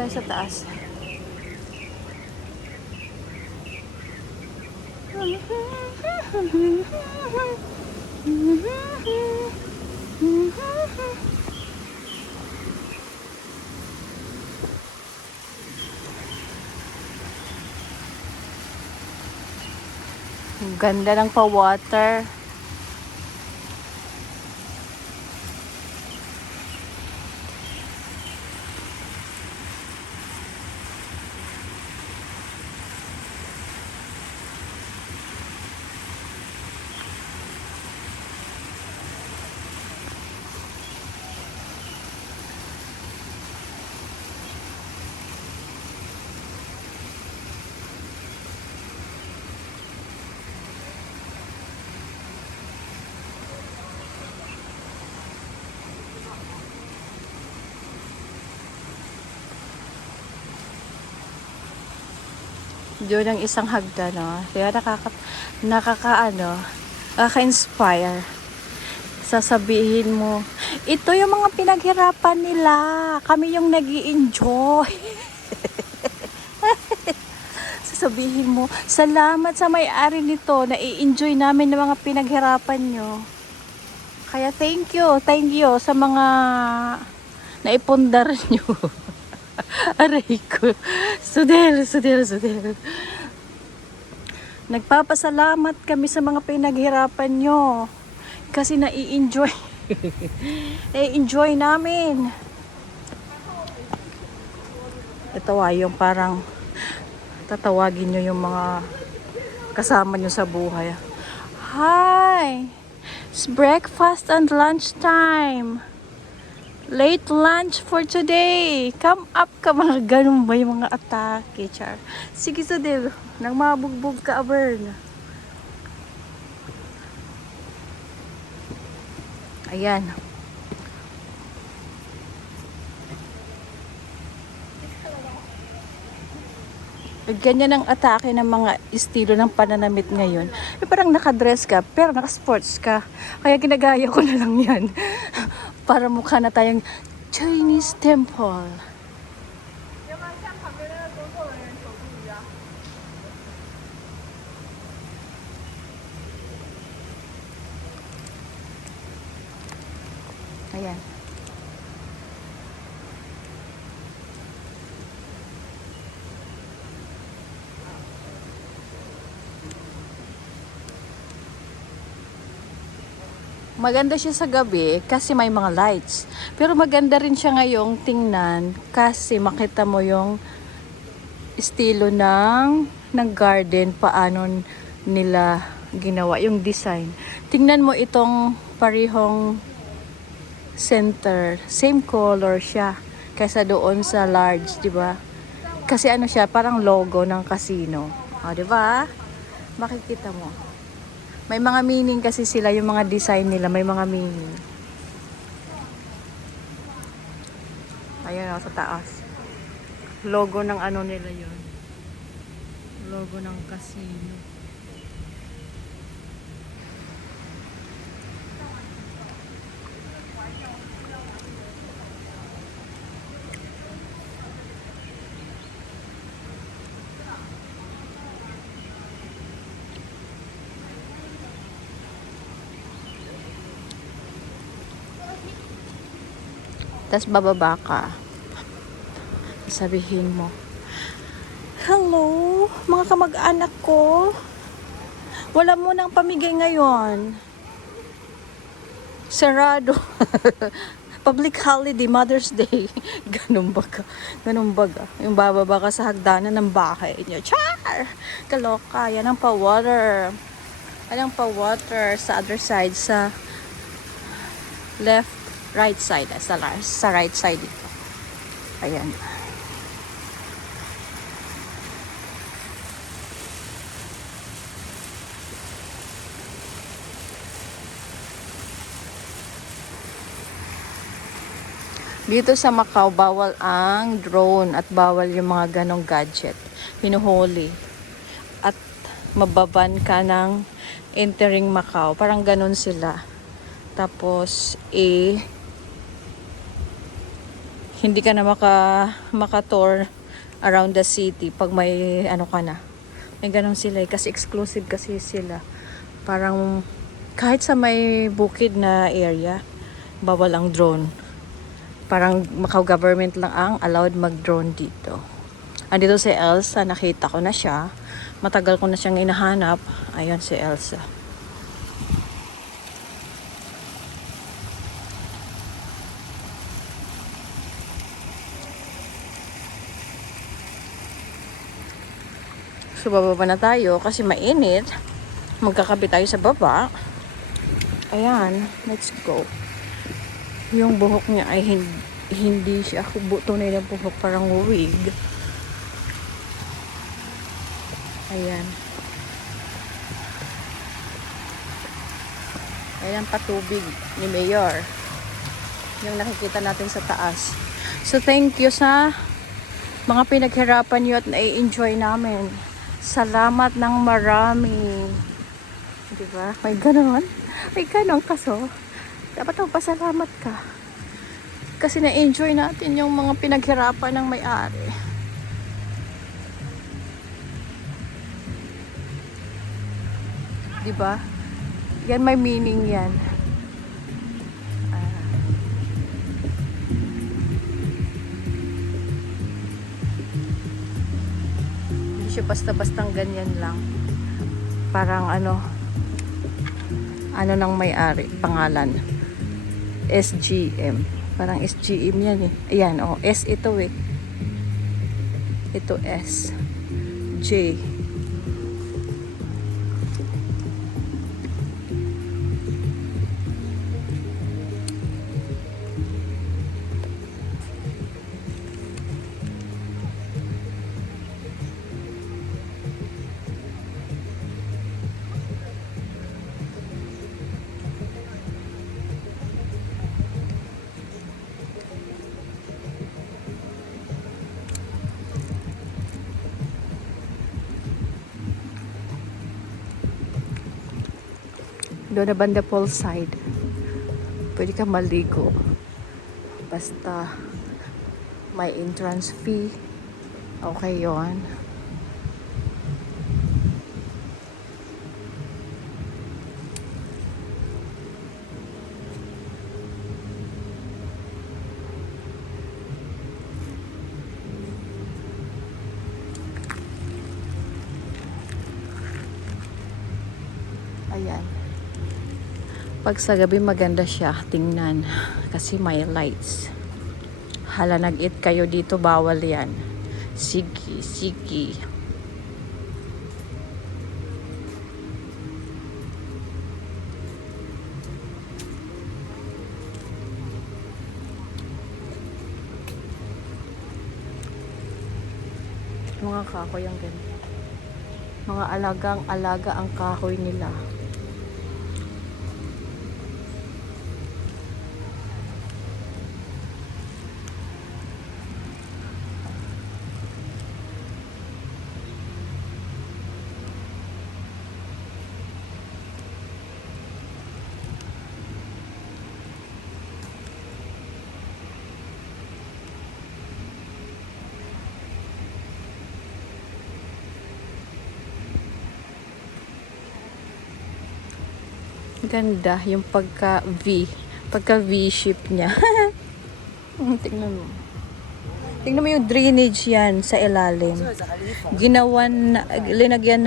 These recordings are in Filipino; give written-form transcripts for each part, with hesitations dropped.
tayo sa taas. Ang ganda ng pa-water. Doon ang isang hagdan, no? Kaya nakaka-inspire. Sasabihin mo, ito yung mga pinaghirapan nila. Kami yung nag-i-enjoy. Sasabihin mo, salamat sa may-ari nito. Na-i-enjoy namin ng mga pinaghirapan nyo. Kaya thank you sa mga naipundar nyo. Aray ko. Sudel. Nagpapasalamat kami sa mga pinaghirapan nyo. Kasi nai-enjoy. Nai-enjoy namin. Ito yung parang tatawagin nyo yung mga kasama nyo sa buhay. Hi! It's breakfast and lunch time. Late lunch for today. Come up ka, mga ganun ba yung mga atake, char. Sige, Sudel. Nang mabugbog ka, Abern. Ayan. Ganyan ang atake ng mga estilo ng pananamit ngayon. Parang nakadress ka, pero nakasports ka. Kaya ginagaya ko na lang yan. Para mukha na tayong Chinese temple. Ayan. Maganda siya sa gabi kasi may mga lights. Pero maganda rin siya ngayong tingnan kasi makita mo yung estilo ng garden, paano nila ginawa yung design. Tingnan mo itong parehong center, same color siya kaysa doon sa large, 'di ba? Kasi ano siya, parang logo ng casino. O, 'di ba? Makikita mo. May mga meaning kasi sila, yung mga design nila, may mga meaning. Ayan sa taas. Logo ng ano nila yun. Logo ng casino. Tapos bababa ka. Sabihin mo, hello, mga kamag-anak ko. Wala mo nang pamigay ngayon. Sarado. Public holiday, Mother's Day. Ganun baga. Yung bababa ka sa hagdanan ng bahay niyo. Char! Kaloka. Yan ang pa-water. Yan ang pa-water sa other side. Sa left, right side. Sa right side dito. Ayan. Dito sa Macau, bawal ang drone at bawal yung mga ganong gadget. Hinuhuli. At mababan ka ng entering Macau. Parang ganon sila. Tapos, hindi ka na maka-tour around the city pag may ano ka na. May ganun sila kasi exclusive kasi sila. Parang kahit sa may bukid na area, bawal ang drone. Parang Macau government lang ang allowed mag-drone dito. Andito si Elsa, nakita ko na siya. Matagal ko na siyang inahanap. Ayun si Elsa. So, bababa na tayo kasi mainit. Magkakape tayo sa baba. Ayan, let's go. Yung buhok niya ay hindi siya tunay na buhok, parang wig. Ayan. Ayan ang patubig ni Mayor. Yung nakikita natin sa taas. So, thank you sa mga pinaghirapan nyo at na-enjoy namin. Salamat ng marami. Diba? May ganon. May ganon kaso. Dapat magpasalamat ka. Kasi na-enjoy natin yung mga pinaghirapan ng may-ari. Diba? Yan may meaning yan. Siya basta-bastang ganyan lang. Parang ano ng may-ari, pangalan. SGM. Parang SGM yan eh. Ayan, oh, S ito eh. Ito S. J. Doon na banda pool side. Pwede ka maligo. Basta may entrance fee. Okay yon. Ayan. Pag sa gabi maganda siya tingnan kasi may lights. Hala, nag-eat kayo dito, bawal yan. Sige, sige. Mga kahoy ang ganito. Mga alagang-alaga ang kahoy nila. Ganda yung pagka V-shape niya. Tingnan mo. Tingnan mo yung drainage yan sa ilalim. Linagyan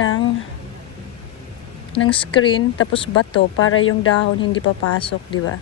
ng screen tapos bato para yung dahon hindi papasok, di ba?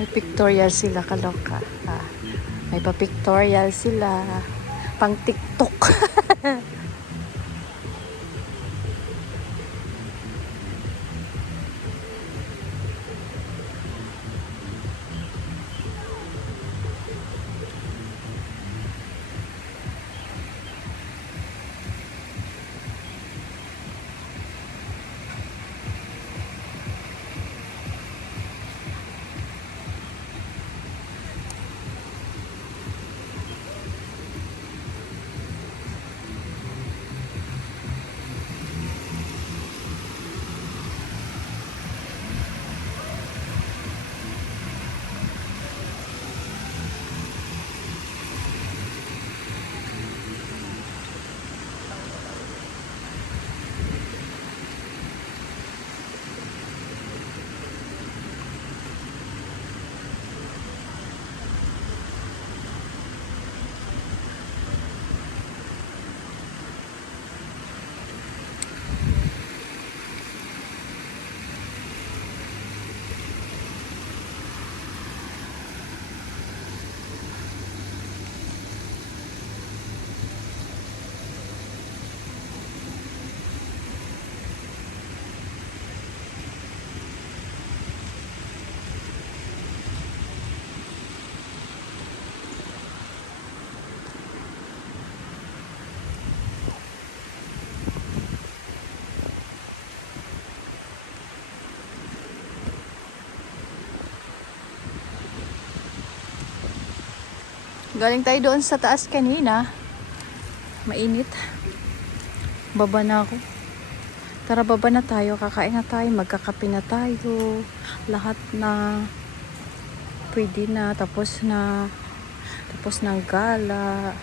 May pictorial sila, kaloka. May pa-pictorial sila. Pang TikTok. Galing tayo doon sa taas kanina. Mainit. Baba na ako. Tara, baba na tayo. Kakain na tayo. Magkakape na tayo. Lahat na. Pwede na. Tapos na. Tapos ng gala.